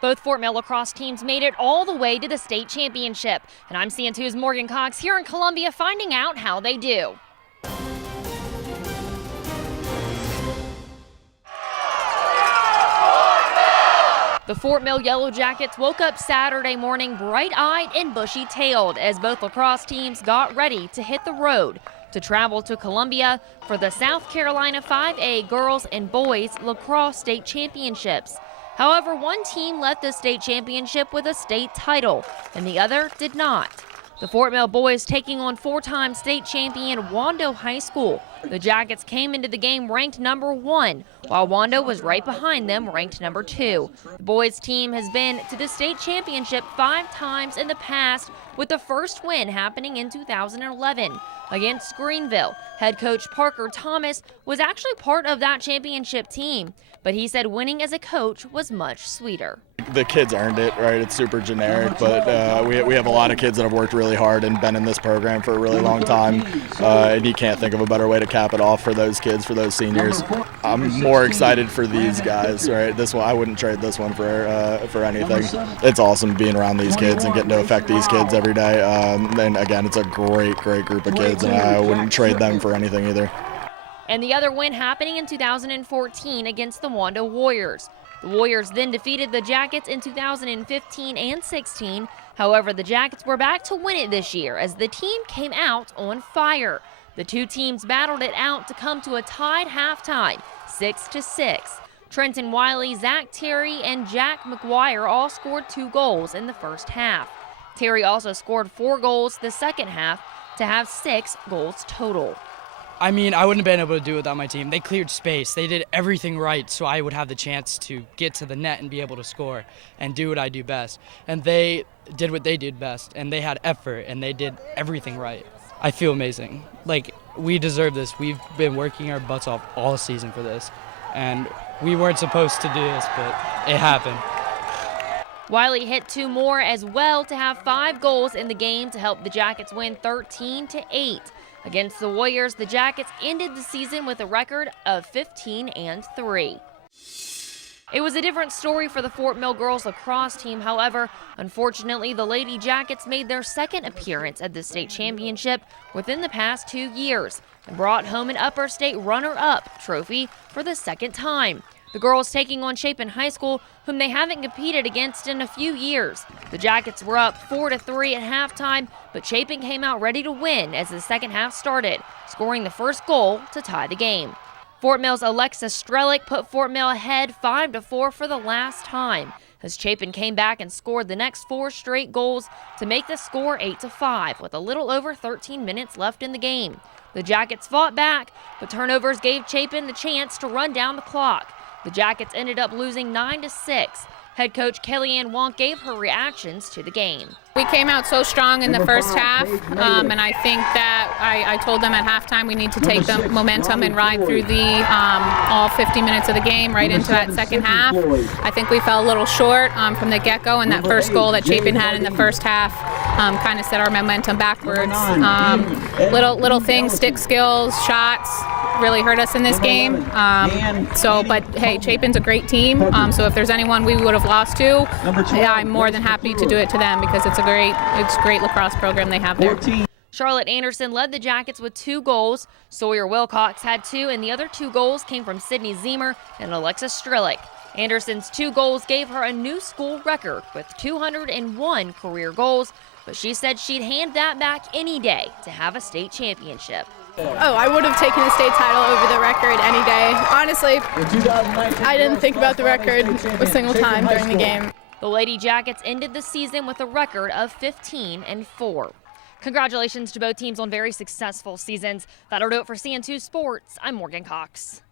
Both Fort Mill lacrosse teams made it all the way to the state championship. And I'm CN2's Morgan Cox here in Columbia finding out how they do. The Fort Mill Yellow Jackets woke up Saturday morning bright-eyed and bushy-tailed as both lacrosse teams got ready to hit the road to travel to Columbia for the South Carolina 5A Girls and Boys Lacrosse State Championships. However, one team left the state championship with a state title, and the other did not. The Fort Mill boys taking on four-time state champion Wando High School. The Jackets came into the game ranked number 1, while Wando was right behind them, ranked number 2. The boys team has been to the state championship 5 times in the past, with the first win happening in 2011 against Greenville. Head coach Parker Thomas was actually part of that championship team, but he said winning as a coach was much sweeter. The kids earned it, right? It's super generic, but we have a lot of kids that have worked really hard and been in this program for a really long time, and you can't think of a better way to cap it off for those kids, for those seniors. I'm more excited for these guys, right? This one, I wouldn't trade this one for anything. It's awesome being around these kids and getting to affect these kids every day. And again, it's a great group of kids, and I wouldn't trade them for anything either. And the other win happening in 2014 against the Wando Warriors. The Warriors then defeated the Jackets in 2015 and 16. However, the Jackets were back to win it this year as the team came out on fire. The two teams battled it out to come to a tied halftime, 6-6. Trenton Wiley, Zach Terry, and Jack McGuire all scored 2 goals in the first half. Terry also scored 4 goals the second half to have 6 goals total. I mean, I wouldn't have been able to do it without my team. They cleared space. They did everything right so I would have the chance to get to the net and be able to score and do what I do best. And they did what they did best, and they had effort, and they did everything right. I feel amazing. Like, we deserve this. We've been working our butts off all season for this, and we weren't supposed to do this, but it happened. Wiley hit 2 more as well to have 5 goals in the game to help the Jackets win 13-8. Against the Warriors, the Jackets ended the season with a record of 15-3. It was a different story for the Fort Mill girls lacrosse team. However, unfortunately, the Lady Jackets made their second appearance at the state championship within the past 2 years and brought home an upper state runner-up trophy for the second time. The girls taking on Chapin High School, whom they haven't competed against in a few years. The Jackets were up 4-3 at halftime, but Chapin came out ready to win as the second half started, scoring the first goal to tie the game. Fort Mill's Alexa Strelick put Fort Mill ahead 5-4 for the last time, as Chapin came back and scored the next 4 straight goals to make the score 8-5 with a little over 13 minutes left in the game. The Jackets fought back, but turnovers gave Chapin the chance to run down the clock. The Jackets ended up losing 9-6. Head coach Kellyanne Wonk gave her reactions to the game. We came out so strong in the first half, and I think that I told them at halftime we need to take the momentum and ride through the all 50 minutes of the game right into that second half. I think we fell a little short from the get-go, and that first goal that Chapin had in the first half kind of set our momentum backwards. Little things, stick skills, shots, really hurt us in this game. But hey, Chapin's a great team. So if there's anyone we would have lost to, yeah, I'm more than happy to do it to them because it's a great lacrosse program they have there. Charlotte Anderson led the Jackets with 2 goals. Sawyer Wilcox had 2, and the other 2 goals came from Sydney Zemer and Alexa Strelick. Anderson's 2 goals gave her a new school record with 201 career goals, but she said she'd hand that back any day to have a state championship. Oh, I would have taken the state title over the record any day. Honestly, I didn't think about the record a single time during the game. The Lady Jackets ended the season with a record of 15-4. Congratulations to both teams on very successful seasons. That'll do it for CN2 Sports. I'm Morgan Cox.